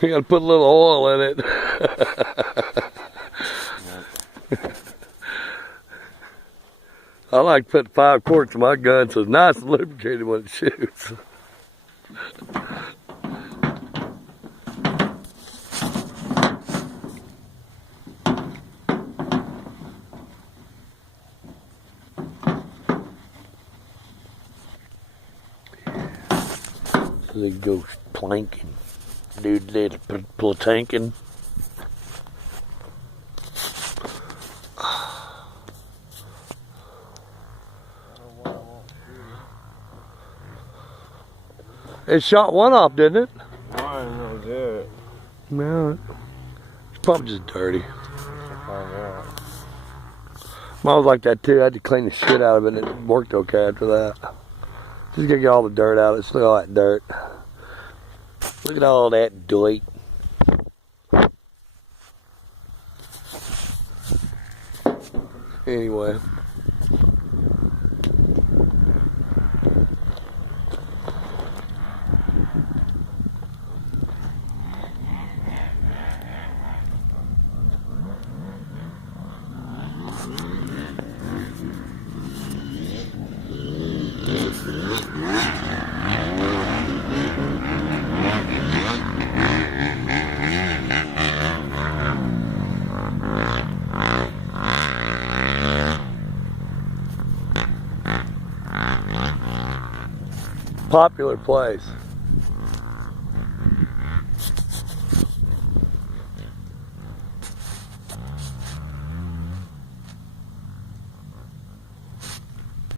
We gotta put a little oil in it. I like to put 5 quarts in my gun so it's nice and lubricated when it shoots. So they go planking. Dude did planking. It shot one off, didn't it? One, that was it. No, it's probably just dirty. Oh, Mine was like that too. I had to clean the shit out of it and it worked okay after that. Just gotta get all the dirt out of it. Look at all that dirt. Look at all that dirt. Anyway. Popular place.